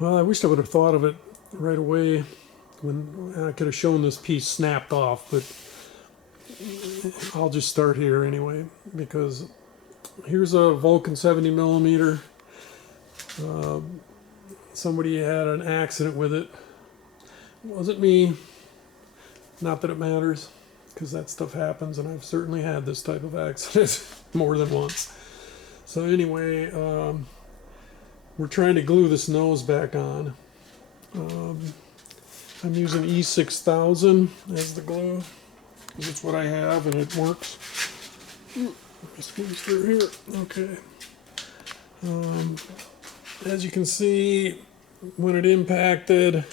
Well, I wish I would have thought of it right away when I could have shown this piece snapped off, but I'll just start here anyway, because here's a Vulcan 70 millimeter. Somebody had an accident with it. It wasn't me. Not that it matters, because that stuff happens, and I've certainly had this type of accident more than once. So anyway, we're trying to glue this nose back on. I'm using E6000 as the glue, because it's what I have and it works. Just squeeze through here. Okay. As you can see, when it impacted,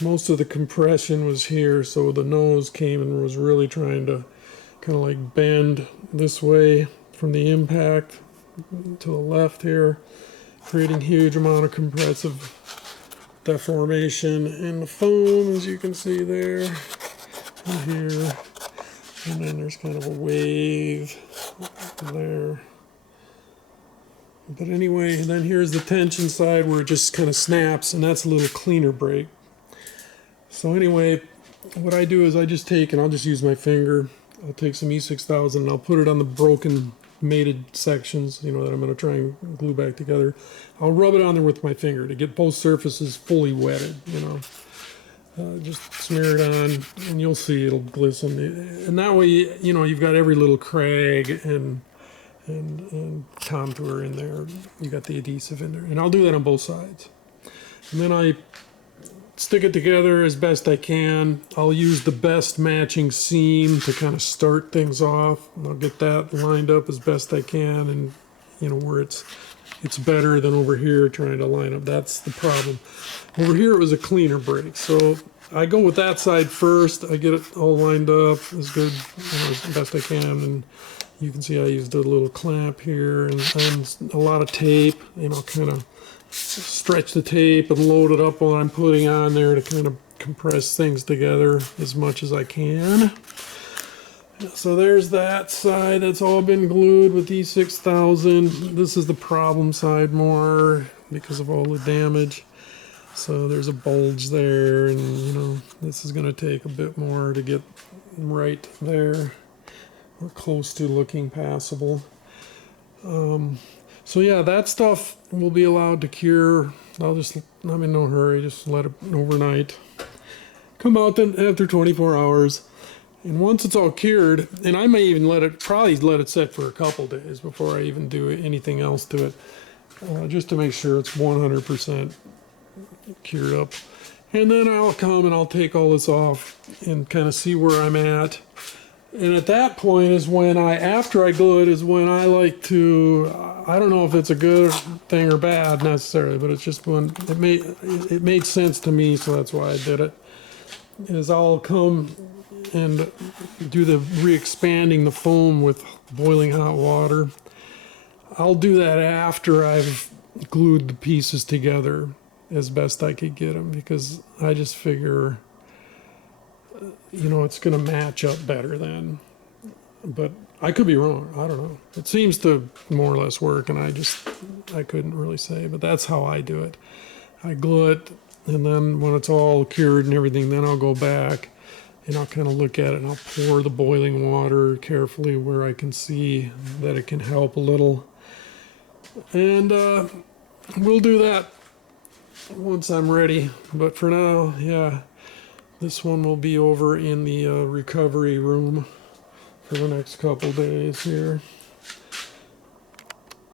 most of the compression was here, so the nose came and was really trying to kind of like bend this way from the impact to the left here, creating huge amount of compressive deformation in the foam, as you can see there and here. And then there's kind of a wave there. But anyway, then here's the tension side where it just kind of snaps, and that's a little cleaner break. So anyway, what I do is I just take, and I'll just use my finger, I'll take some E6000 and I'll put it on the broken mated sections, you know, that I'm going to try and glue back together. I'll rub it on there with my finger to get both surfaces fully wetted, you know. Just smear it on, and you'll see it'll glisten. And that way, you know, you've got every little crag and contour in there. You got the adhesive in there. And I'll do that on both sides. And then I stick it together as best I can. I'll use the best matching seam to kind of start things off. I'll get that lined up as best I can, and you know, where it's better than over here trying to line up. That's the problem. Over here it was a cleaner break, so I go with that side first. I get it all lined up as good, you know, as best I can, and you can see I used a little clamp here and a lot of tape, you know, kind of stretch the tape and load it up while I'm putting on there to kind of compress things together as much as I can. So there's that side that's all been glued with E6000. This is the problem side more because of all the damage. So there's a bulge there, and you know, this is going to take a bit more to get right there, or close to looking passable. So yeah, that stuff will be allowed to cure. I'm in no hurry, just let it overnight. Come out then after 24 hours. And once it's all cured, and I may even probably let it set for a couple days before I even do anything else to it, just to make sure it's 100% cured up. And then I'll come and I'll take all this off and kind of see where I'm at. And at that point is when after I glue it, is when I like to, I don't know if it's a good thing or bad necessarily, but it's just when it made sense to me, so that's why I did it, is I'll come and do the re-expanding the foam with boiling hot water. I'll do that after I've glued the pieces together as best I could get them, because I just figure, you know, it's going to match up better then. But I could be wrong. I don't know. It seems to more or less work, and I couldn't really say, but that's how I do it. I glue it, and then when it's all cured and everything, then I'll go back and I'll kind of look at it, and I'll pour the boiling water carefully where I can see that it can help a little. And we'll do that once I'm ready. But for now, yeah, this one will be over in the recovery room for the next couple days here.